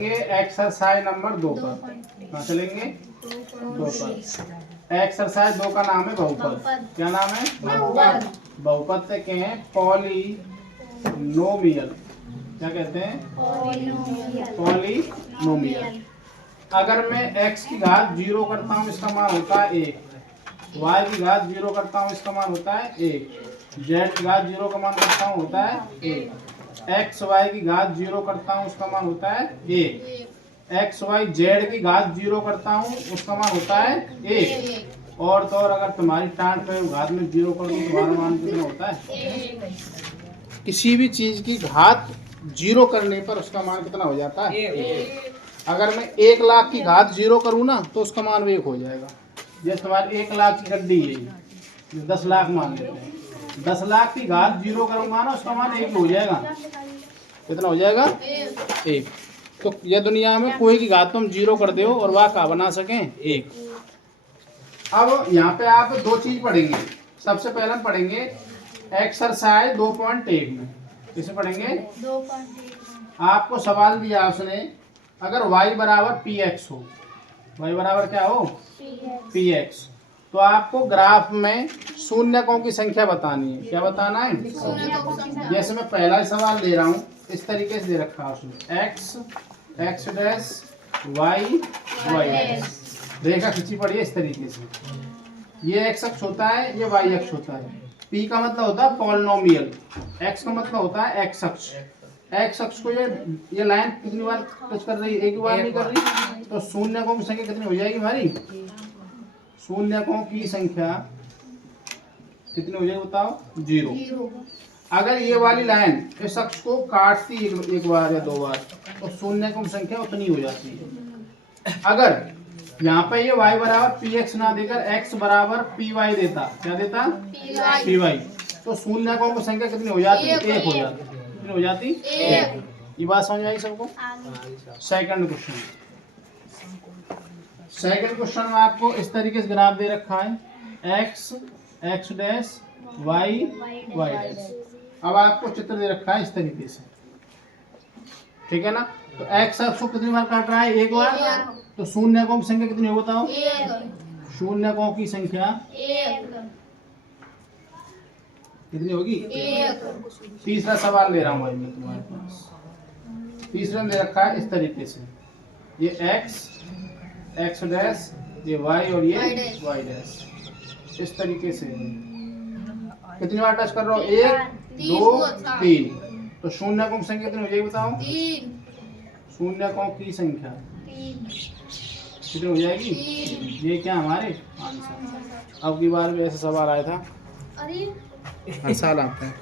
Exercise number 2 पर कहाँ चलेंगे 2 पर। एक्सरसाइज 2 का नाम है बहुपद। क्या नाम है? बहुपद। बहुपद से कहे हैं पॉलिनोमियल। क्या कहते हैं? पॉलिनोमियल। अगर मैं x की घात 0 करता हूँ इसका मान होता है 1, y की घात 0 करता हूँ इसका मान होता है 1, z की घात 0 का मान करता हूँ होता है 1, x y की घात 0 करता हूँ उसका मान होता है 1, x y z की घात 0 करता हूँ उसका मान होता है 1। और तो और अगर तुम्हारी टांट पे घात में 0 कर दूँ तुम्हारा मान कितना होता है? किसी भी चीज की घात 0 करने पर उसका मान कितना हो जाता है? 1। अगर मैं 1 लाख की घात 0 करूँ ना तो उसका मान 1 हो जाएगा। जैसे तुम्हारी 1 लाख की गड्डी है, 10 लाख मान लेते हैं, 10 लाख की घात 0 करूँगा ना उसका मान 1 हो जाएगा। कितना हो जाएगा? 1। तो यह दुनिया में कोई की घात तुम 0 कर दो और वह का बना सकें 1। अब यहाँ पे आप 2 चीज पढ़ेंगे। सबसे पहले हम पढ़ेंगे एक्सरसाइज 2.1 में। किसे पढ़ेंगे? 2.1। आपको सवाल दिया उसने, अगर y बराबर px हो, y बराबर क्या हो? px, तो आपको ग्राफ में शून्यकों की संख्या बतानी है। क्या बताना है? जैसे मैं पहला ही सवाल ले रहा हूँ, इस तरीके से दे रखा है उसने x x dash y y dash, रेखा खींची पड़ी है इस तरीके से। ये x अक्ष होता है, ये y अक्ष होता है। p का मतलब होता है पॉलिनोमियल, x का मतलब होता है x अक्ष। x अक्ष को ये लाइन कितनी बार टच कर रही है? एक बार नहीं कर रही। तो शून्यकों की संख्या कितनी हो जाएगी हमारी? शून्यकों की संख्या कितनी हो जाएगी बताओ? 0। अगर ये वाली लाइन इस अक्ष को काटती एक बार या 2 बार तो शून्यकों की संख्या उतनी हो जाती है। अगर यहाँ पे ये y बराबर px ना देकर x बराबर py देता, क्या देता? py, तो शून्यकों की संख्या कितनी हो जाती? 1 हो जाती। कितनी हो जाती? 1। ये बात समझ आई सबको? Second question. सेकंड क्वेश्चन में आपको इस तरीके से ग्राफ दे रखा है x x dash y y dash. अब आपको चित्र दे रखा है इस तरीके से, ठीक है ना? तो x अक्ष को कितनी बार काट रहा है? 1 बार। तो शून्यकों की संख्या कितनी हो बताओ? 1। शून्यकों की संख्या 1 कितनी होगी? 1। तीसरा सवाल ले रहा हूँ भाई मैं तुम्हारे पास। तीसरा दे रखा है इस तरीके से, ये x x डैश, ये y और ये y डैश, इस तरीके से। कितनी बार टच कर रहा हूँ? 1 2 3। तो शून्यकों की संख्या कितनी हो जाएगी बताओ? 3। शून्यकों की संख्या 3 कितनी हो जाएगी? 3। ये क्या हमारे आंसर। अब की बार भी ऐसा सवाल आया था, हर साल आता है।